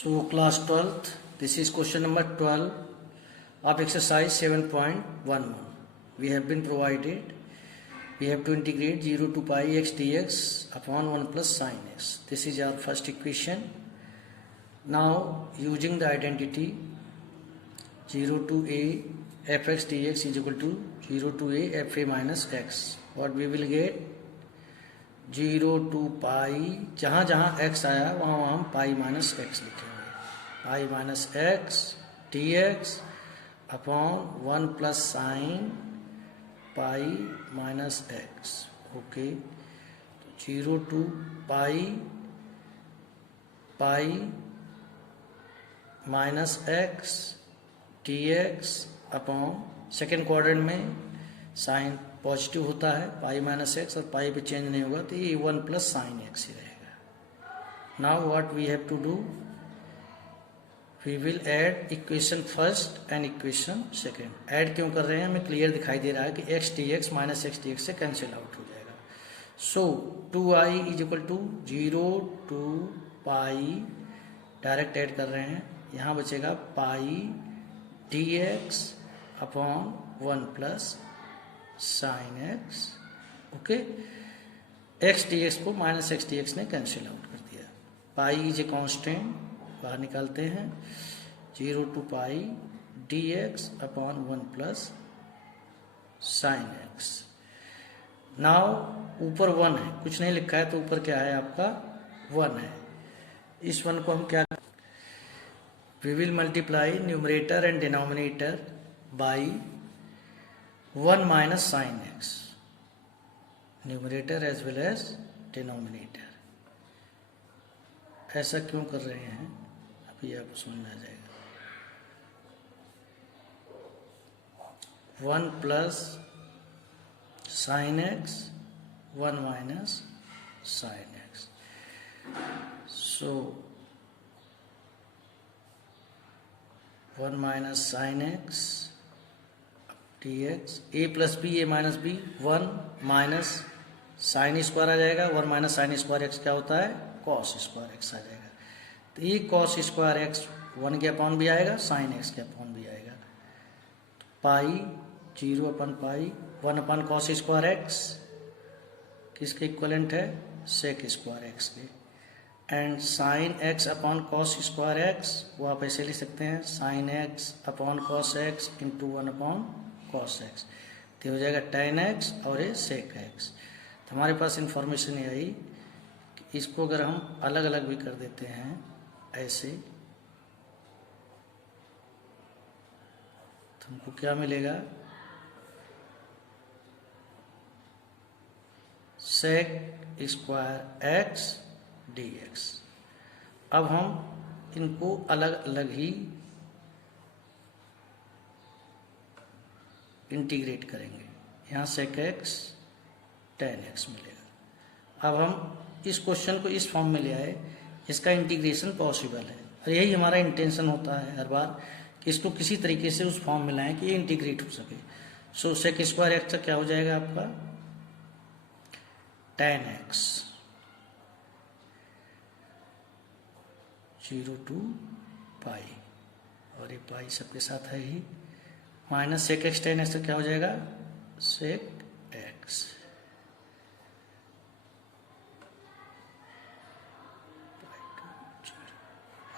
So class 12th, this is question number 12 of exercise 7.11. We have been provided, we have to integrate 0 to pi x dx upon 1 plus sin x. This is our first equation. Now using the identity 0 to a fx dx is equal to 0 to a fa minus x. What we will get 0 to पाई, जहाँ जहाँ x आया वहाँ वहाँ हम पाई minus x लिखेंगे. Pi minus x d x upon 1 plus sine pi minus x. Okay, तो 0 to pi pi minus x d x upon second quadrant में sine positive होता है, पाई माइनस एक्स और पाई पे चेंज नहीं होगा तो ये 1 प्लस साइन एक्स ही रहेगा. Now what we have to do, we will add equation first and equation second. Add क्यों कर रहे हैं, हमें क्लियर दिखाई दे रहा है कि x d x minus x d x से कैंसिल आउट हो जाएगा. So 2i is equal to 0 to pi, direct add कर रहे हैं, यहाँ बचेगा pi d x upon 1 plus sine x. Okay, x d x को माइनस एक्स डी एक्स ने कैंसिल आउट कर दिया. पाई इज ए कॉन्स्टेंट, बाहर निकालते हैं. 0 to pi d x upon 1 plus sine x. Now ऊपर 1 है, कुछ नहीं लिखा है तो ऊपर क्या है आपका 1 है. इस 1 को हम क्या, we will multiply numerator and denominator by 1 minus sin x, numerator as well as denominator. ऐसा क्यों कर रहे हैं अभी आपको समझ में आ जाएगा. 1 plus sine x 1 minus sine x. So 1 minus sine x d x, a plus b a minus b, 1 minus sine square आ जाएगा. 1 माइनस साइन स्क्वायर एक्स क्या होता है, कॉस स्क्वायर एक्स आ जाएगा. तो ये कॉस स्क्वायर एक्स 1 के upon भी आएगा, साइन एक्स के अपॉन भी आएगा. तो पाई 0 अपन पाई 1 अपन कॉस स्क्वायर एक्स किसके इक्वलेंट है, सेक स्क्वायर एक्स के. And sine x upon cos square x वो आप ऐसे लिख सकते हैं, sine x upon cos x into 1 upon cos x. तो हो जाएगा टेन एक्स और ये सेक एक्स. तो हमारे पास इंफॉर्मेशन ये आई कि इसको अगर हम अलग अलग भी कर देते हैं ऐसे तो हमको क्या मिलेगा, sec square x d x. अब हम इनको अलग अलग ही इंटीग्रेट करेंगे. यहाँ सेक एक्स टेन एक्स मिलेगा. अब हम इस क्वेश्चन को इस फॉर्म में ले आए, इसका इंटीग्रेशन पॉसिबल है और यही हमारा इंटेंशन होता है हर बार कि इसको किसी तरीके से उस फॉर्म में लाएं कि ये इंटीग्रेट हो सके. सो सेक स्क्वायर एक्स का क्या हो जाएगा आपका टेन एक्स 0 टू पाई, और ये पाई सबके साथ है ही, minus sec x tan x तो क्या हो जाएगा सेक एक्स.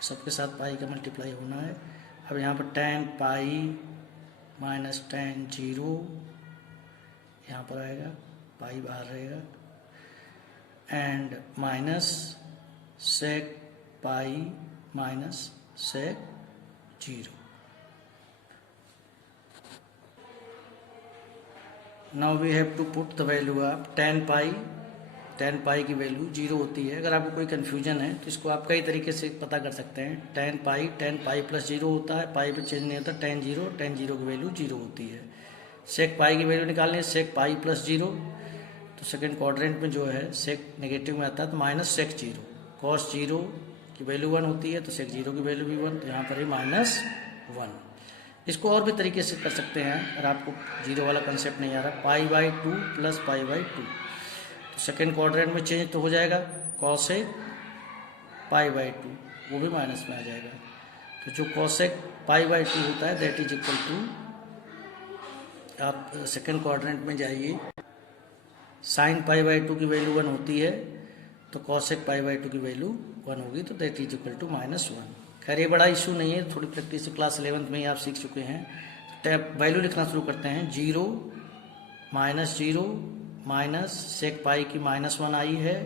सबके साथ पाई का मल्टीप्लाई होना है. अब यहाँ पर टेन पाई माइनस टेन 0 यहाँ पर आएगा, पाई बाहर रहेगा, and minus sec pi minus sec 0. Now we have to put the value of tan pi की वैल्यू 0 होती है. अगर आपको कोई कन्फ्यूजन है तो इसको आप कई तरीके से पता कर सकते हैं. टेन पाई प्लस 0 होता है, पाई पे चेंज नहीं होता, टेन जीरो की वैल्यू 0 होती है. सेक पाई की वैल्यू निकालनी है, सेक पाई प्लस 0, तो सेकेंड क्वाड्रेंट में जो है सेक नेगेटिव में आता है तो माइनस सेक 0. कॉस 0 की वैल्यू 1 होती है तो सेक 0 की वैल्यू भी 1, तो यहाँ पर ही माइनस 1. इसको और भी तरीके से कर सकते हैं अगर आपको 0 वाला कंसेप्ट नहीं आ रहा. Pi by 2 plus pi by 2, तो सेकेंड क्वाड्रेंट में चेंज तो हो जाएगा, कॉसेक पाई बाई टू, वो भी माइनस में आ जाएगा। तो जो कोसेक पाई बाई टू होता है दैट इज इक्वल टू, आप सेकेंड क्वाड्रेंट में जाइए, साइन पाई बाई टू की वैल्यू 1 होती है तो कोसेक पाई बाई टू की वैल्यू 1 होगी, तो दैट इज इक्वल टू -1। खैर ये बड़ा इशू नहीं है, थोड़ी प्रैक्टिस क्लास 11th में ही आप सीख चुके हैं। टैब वैल्यू लिखना शुरू करते हैं, 0 -0 माइनस सेक पाई की -1 आई है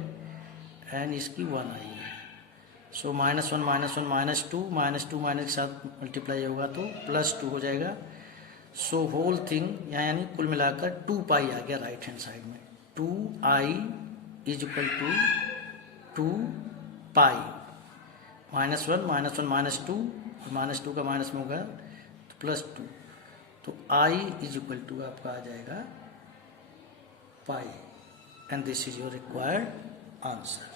एंड इसकी 1 आई है। सो -1 -1 -2 माइनस के साथ मल्टीप्लाई होगा तो +2 हो जाएगा। सो होल थिंग यहाँ यानी कुल मिलाकर 2 पाई आ गया राइट हैंड साइड में। 2i इज इक्वल टू 2 पाई, -1 -2 -2 का माइनस में होगा तो +2, तो i इज इक्वल टू आपका आ जाएगा pi, and this is your required answer.